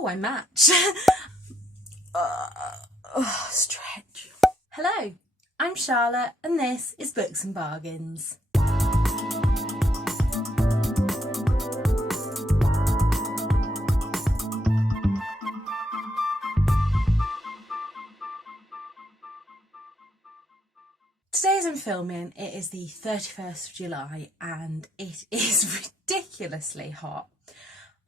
Oh, I match. Stretch. Hello, I'm Charlotte and this is Books and Bargains. Today as I'm filming, it is the 31st of July and it is ridiculously hot.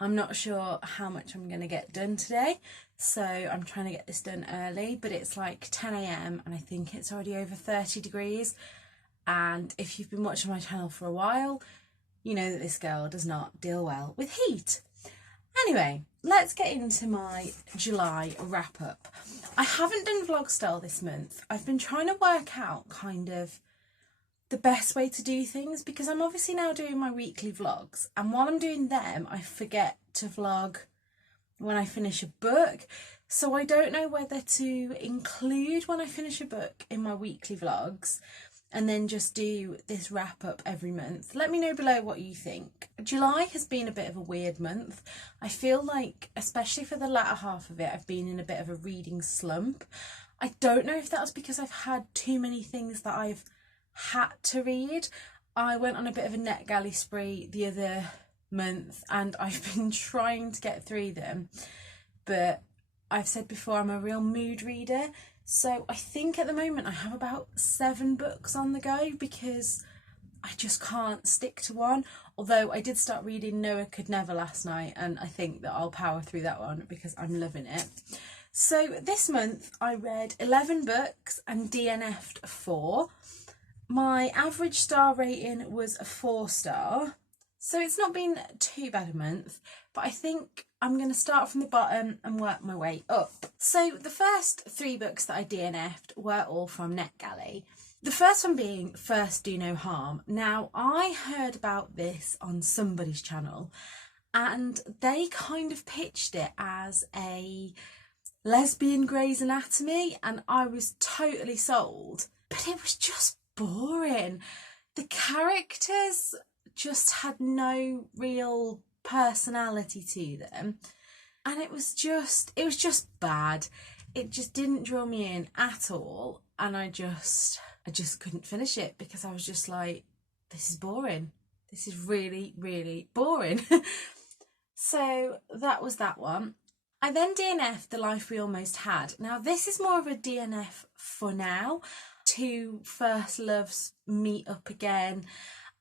I'm not sure how much I'm going to get done today, so I'm trying to get this done early, but it's like 10 AM and I think it's already over 30 degrees. And if you've been watching my channel for a while, you know that this girl does not deal well with heat. Anyway, let's get into my July wrap up. I haven't done vlog style this month. I've been trying to work out kind of the best way to do things because I'm obviously now doing my weekly vlogs, and while I'm doing them I forget to vlog when I finish a book, so I don't know whether to include when I finish a book in my weekly vlogs and then just do this wrap up every month. Let me know below what you think. July has been a bit of a weird month. I feel like, especially for the latter half of it, I've been in a bit of a reading slump. I don't know if that was because I've had too many things that I've had to read. I went on a bit of a NetGalley spree the other month and I've been trying to get through them, but I've said before I'm a real mood reader. So I think at the moment I have about 7 books on the go because I just can't stick to one. Although I did start reading Noah Could Never last night and I think that I'll power through that one because I'm loving it. So this month I read 11 books and DNF'd 4. My average star rating was a 4-star. So it's not been too bad a month, but I think I'm going to start from the bottom and work my way up. So the first 3 books that I DNF'd were all from NetGalley. The first one being First Do No Harm. Now, I heard about this on somebody's channel and they kind of pitched it as a lesbian Grey's Anatomy and I was totally sold, but it was just boring. The characters just had no real personality to them and it was just bad. It just didn't draw me in at all and I just couldn't finish it because I was just like, this is boring. This is really, really boring. So that was that one. I then DNF'd The Life We Almost Had. Now this is more of a DNF for now. 2 first loves meet up again.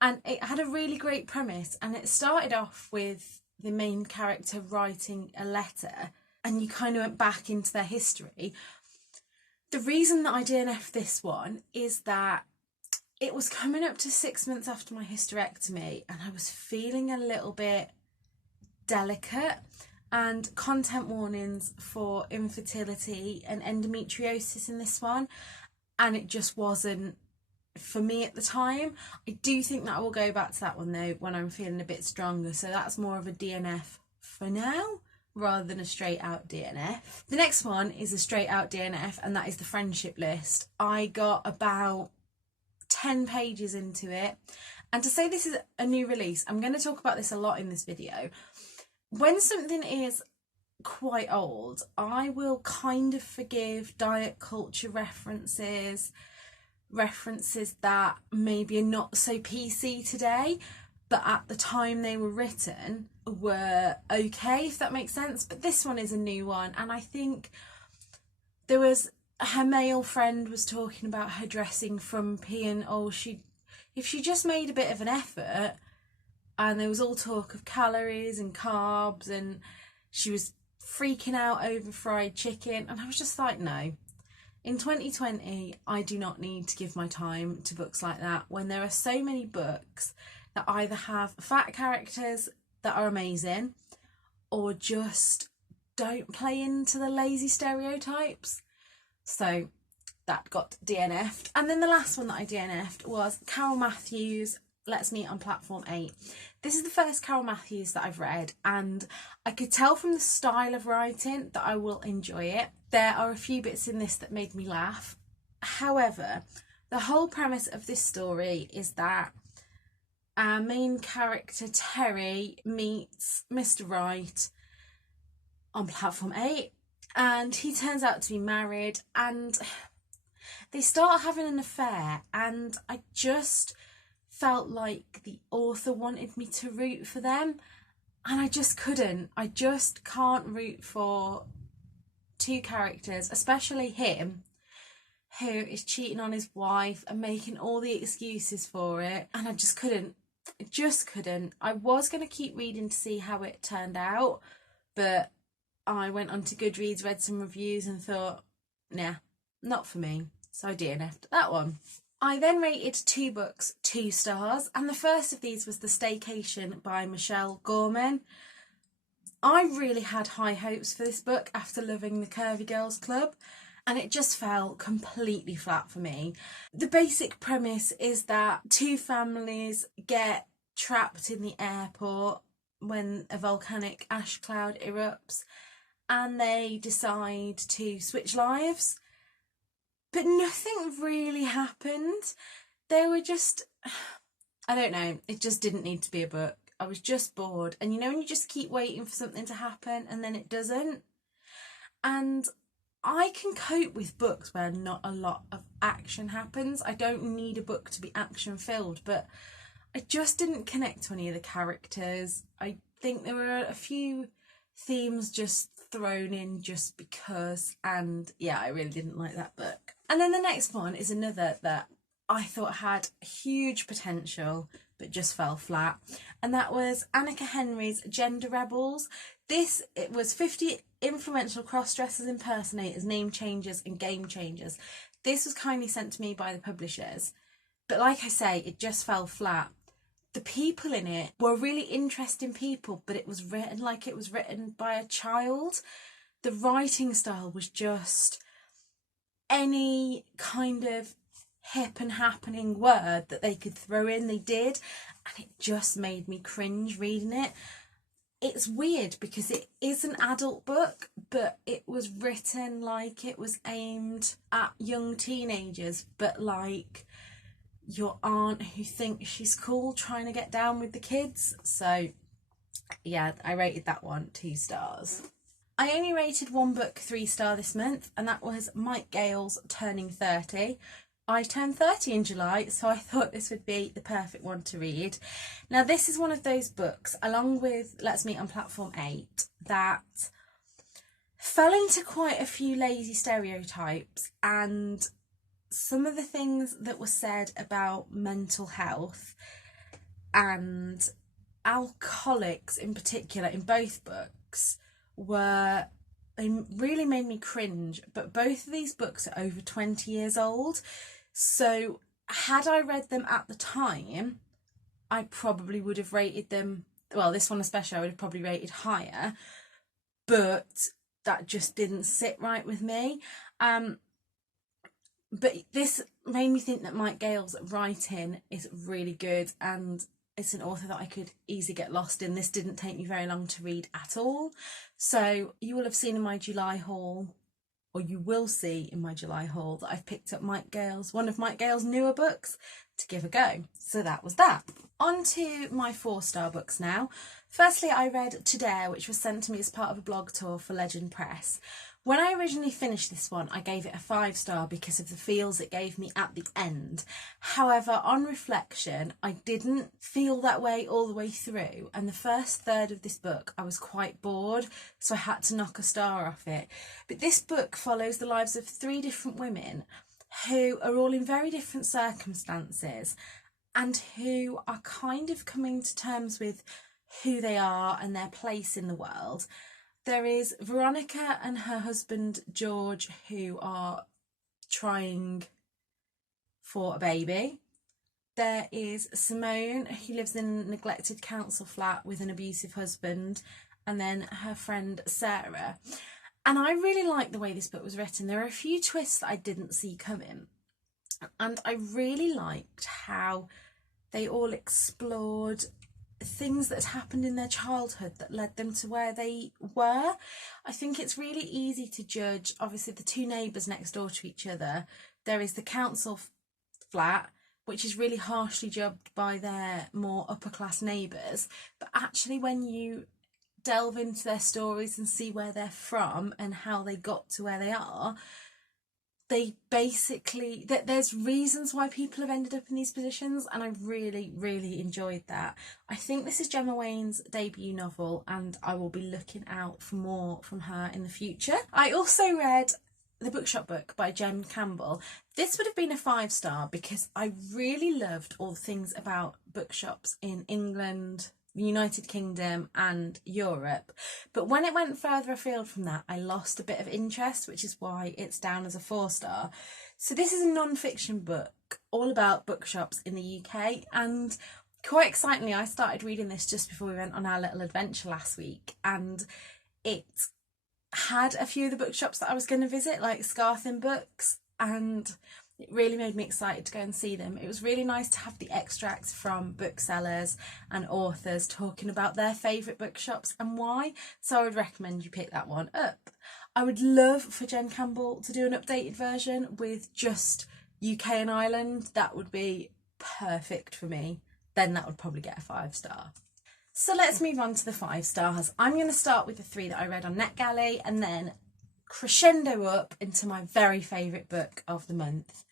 And it had a really great premise and it started off with the main character writing a letter and you kind of went back into their history. The reason that I DNF'd this one is that it was coming up to 6 months after my hysterectomy and I was feeling a little bit delicate, and content warnings for infertility and endometriosis in this one, and it just wasn't for me at the time. I do think that I will go back to that one though when I'm feeling a bit stronger, so that's more of a DNF for now rather than a straight out DNF. The next one is a straight out DNF and that is The Friendship List. I got about 10 pages into it, and to say this is a new release, I'm going to talk about this a lot in this video. When something is quite old, I will kind of forgive diet culture references that maybe are not so PC today, but at the time they were written were okay, if that makes sense. But this one is a new one, and I think there was her male friend was talking about her dressing frumpy and if she just made a bit of an effort, and there was all talk of calories and carbs and she was freaking out over fried chicken, and I was just like, no. In 2020, I do not need to give my time to books like that when there are so many books that either have fat characters that are amazing or just don't play into the lazy stereotypes. So that got DNF'd. And then the last one that I DNF'd was Carol Matthews' Let's Meet on Platform 8. This is the first Carol Matthews that I've read and I could tell from the style of writing that I will enjoy it. There are a few bits in this that made me laugh. However, the whole premise of this story is that our main character Terry meets Mr. Right on platform 8, and he turns out to be married, and they start having an affair, and I just felt like the author wanted me to root for them, and I just couldn't. I just can't root for two characters, especially him, who is cheating on his wife and making all the excuses for it, and I just couldn't. I was going to keep reading to see how it turned out, but I went onto Goodreads, read some reviews and thought, nah, not for me. So I DNF'd that one. I then rated 2 books 2 stars, and the first of these was The Staycation by Michelle Gorman. I really had high hopes for this book after loving The Curvy Girls Club, and it just fell completely flat for me. The basic premise is that 2 families get trapped in the airport when a volcanic ash cloud erupts, and they decide to switch lives. But nothing really happened. They were just, I don't know, it just didn't need to be a book. I was just bored. And you know when you just keep waiting for something to happen and then it doesn't? And I can cope with books where not a lot of action happens. I don't need a book to be action filled, but I just didn't connect to any of the characters. I think there were a few themes just thrown in just because, and yeah, I really didn't like that book. And then the next one is another that I thought had huge potential but just fell flat, and that was Annika Henry's Gender Rebels. It was 50 influential cross-dressers, impersonators, name changers and game changers. This was kindly sent to me by the publishers, but like I say, it just fell flat. The people in it were really interesting people, but it was written like it was written by a child. The writing style was just any kind of hip and happening word that they could throw in, they did, and it just made me cringe reading it. It's weird because it is an adult book, but it was written like it was aimed at young teenagers, but like your aunt who thinks she's cool trying to get down with the kids. So yeah, I rated that one 2 stars. I only rated 1 book 3 star this month, and that was Mike Gale's Turning 30. I turned 30 in July, so I thought this would be the perfect one to read. Now, this is one of those books, along with Let's Meet on Platform 8, that fell into quite a few lazy stereotypes, and some of the things that were said about mental health and alcoholics in particular in both books they really made me cringe. But both of these books are over 20 years old, so had I read them at the time, I probably would have rated them, well, this one especially, I would have probably rated higher, but that just didn't sit right with me. But this made me think that Mike Gale's writing is really good, and it's an author that I could easily get lost in. This didn't take me very long to read at all. So you will have seen in my July haul, or you will see in my July haul, that I've picked up one of Mike Gale's newer books to give a go. So that was that. On to my 4-star books now. Firstly, I read To Dare, which was sent to me as part of a blog tour for Legend Press. When I originally finished this one, I gave it a 5-star because of the feels it gave me at the end. However, on reflection, I didn't feel that way all the way through, and the first third of this book I was quite bored, so I had to knock a star off it. But this book follows the lives of 3 different women who are all in very different circumstances and who are kind of coming to terms with who they are and their place in the world. There is Veronica and her husband George, who are trying for a baby. There is Simone, who lives in a neglected council flat with an abusive husband, and then her friend Sarah. And I really like the way this book was written. There are a few twists that I didn't see coming, and I really liked how they all explored things that had happened in their childhood that led them to where they were. I think it's really easy to judge, obviously, the 2 neighbours next door to each other. There is the council flat, which is really harshly judged by their more upper class neighbours, but actually when you delve into their stories and see where they're from and how they got to where they are, they basically, there's reasons why people have ended up in these positions, and I really, really enjoyed that. I think this is Gemma Wayne's debut novel, and I will be looking out for more from her in the future. I also read the Bookshop book by Jen Campbell. This would have been a 5-star because I really loved all the things about bookshops in England, the United Kingdom and Europe, but when it went further afield from that, I lost a bit of interest, which is why it's down as a 4-star. So this is a non-fiction book all about bookshops in the UK, and quite excitingly I started reading this just before we went on our little adventure last week, and it had a few of the bookshops that I was going to visit, like Scarthin Books, and it really made me excited to go and see them. It was really nice to have the extracts from booksellers and authors talking about their favourite bookshops and why, so I would recommend you pick that one up. I would love for Jen Campbell to do an updated version with just UK and Ireland. That would be perfect for me. Then that would probably get a 5-star. So let's move on to the 5 stars. I'm going to start with the 3 that I read on NetGalley and then crescendo up into my very favourite book of the month.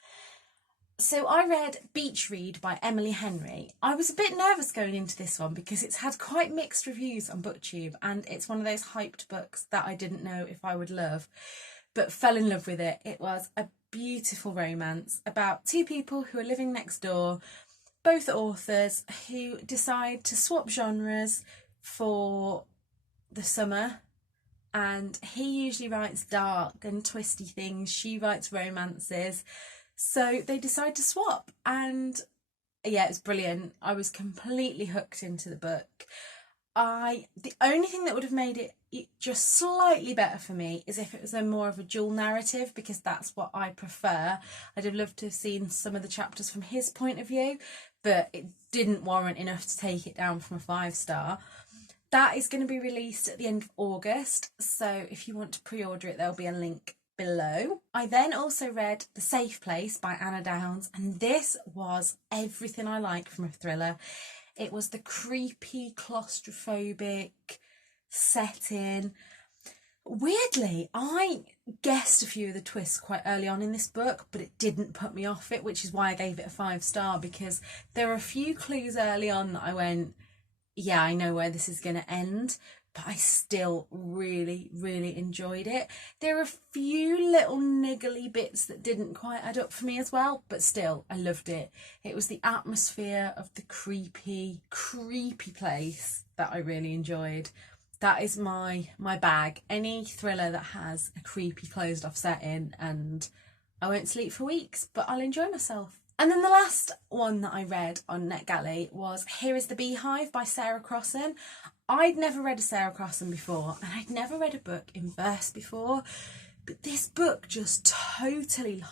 So I read Beach Read by Emily Henry. I was a bit nervous going into this one because it's had quite mixed reviews on BookTube, and it's one of those hyped books that I didn't know if I would love, but fell in love with it. It was a beautiful romance about 2 people who are living next door, both authors, who decide to swap genres for the summer. And he usually writes dark and twisty things, she writes romances. So they decide to swap, and yeah, it was brilliant. I was completely hooked into the book. The only thing that would have made it just slightly better for me is if it was a more of a dual narrative, because that's what I prefer. I'd have loved to have seen some of the chapters from his point of view, but it didn't warrant enough to take it down from a 5-star. That is going to be released at the end of August, so if you want to pre-order it, there'll be a link below. I then also read The Safe Place by Anna Downs, and this was everything I like from a thriller. It was the creepy, claustrophobic setting. Weirdly, I guessed a few of the twists quite early on in this book, but it didn't put me off it, which is why I gave it a 5-star, because there were a few clues early on that I went, yeah, I know where this is going to end, but I still really, really enjoyed it. There are a few little niggly bits that didn't quite add up for me as well, but still, I loved it. It was the atmosphere of the creepy, creepy place that I really enjoyed. That is my bag. Any thriller that has a creepy closed off setting, and I won't sleep for weeks, but I'll enjoy myself. And then the last one that I read on NetGalley was Here is the Beehive by Sarah Crossan. I'd never read a Sarah Crossan before, and I'd never read a book in verse before, but this book just totally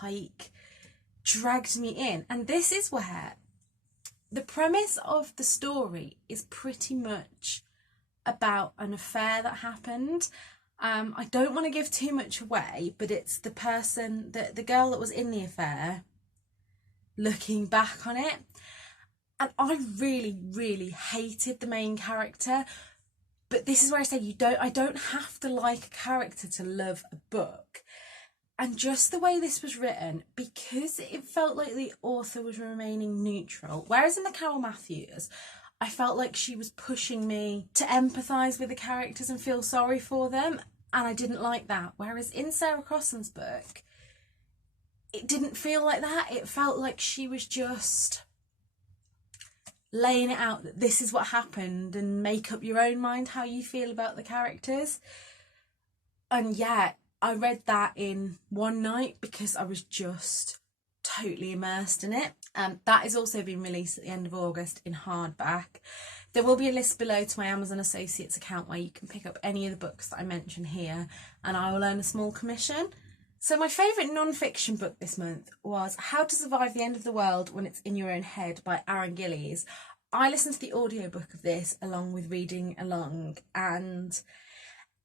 dragged me in. And this is where the premise of the story is pretty much about an affair that happened. I don't want to give too much away, but it's the person, the girl that was in the affair, looking back on it. And I really, really hated the main character. But this is where I say I don't have to like a character to love a book. And just the way this was written, because it felt like the author was remaining neutral, whereas in the Carol Matthews, I felt like she was pushing me to empathise with the characters and feel sorry for them, and I didn't like that. Whereas in Sarah Crossan's book, it didn't feel like that. It felt like she was just laying it out that this is what happened and make up your own mind how you feel about the characters. And yeah, I read that in one night because I was just totally immersed in it. That is also being released at the end of August in hardback. There will be a list below to my Amazon Associates account where you can pick up any of the books that I mention here, and I will earn a small commission. So my favourite non-fiction book this month was How to Survive the End of the World When It's in Your Own Head by Aaron Gillies. I listened to the audiobook of this along with reading along, and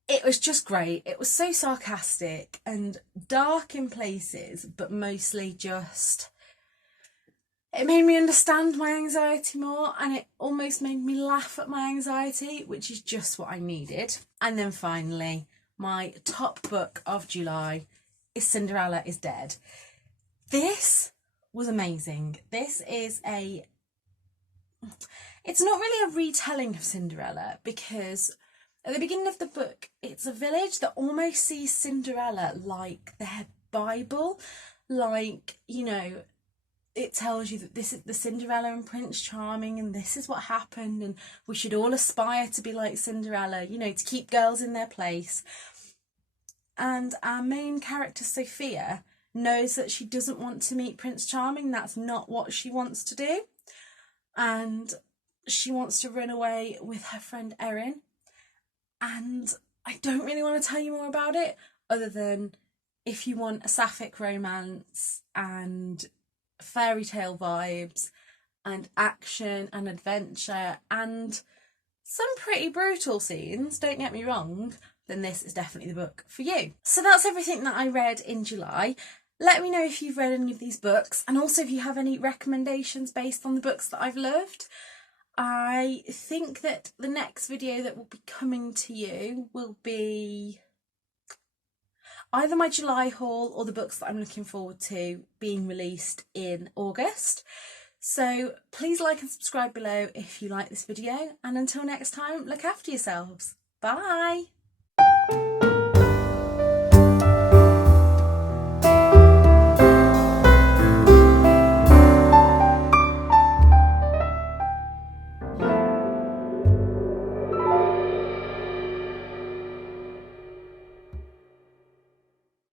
it was just great. It was so sarcastic and dark in places, but mostly just It made me understand my anxiety more, and it almost made me laugh at my anxiety, which is just what I needed. And then finally, my top book of July is Cinderella is Dead. This was amazing. This is it's not really a retelling of Cinderella, because at the beginning of the book, it's a village that almost sees Cinderella like their Bible, like, you know, it tells you that this is the Cinderella and Prince Charming, and this is what happened, and we should all aspire to be like Cinderella, you know, to keep girls in their place. And our main character, Sophia, knows that she doesn't want to meet Prince Charming. That's not what she wants to do. And she wants to run away with her friend Erin. And I don't really want to tell you more about it, other than if you want a sapphic romance and fairy tale vibes and action and adventure and some pretty brutal scenes, don't get me wrong, then this is definitely the book for you. So that's everything that I read in July. Let me know if you've read any of these books, and also if you have any recommendations based on the books that I've loved. I think that the next video that will be coming to you will be either my July haul or the books that I'm looking forward to being released in August. So please like and subscribe below if you like this video, and until next time, look after yourselves. Bye!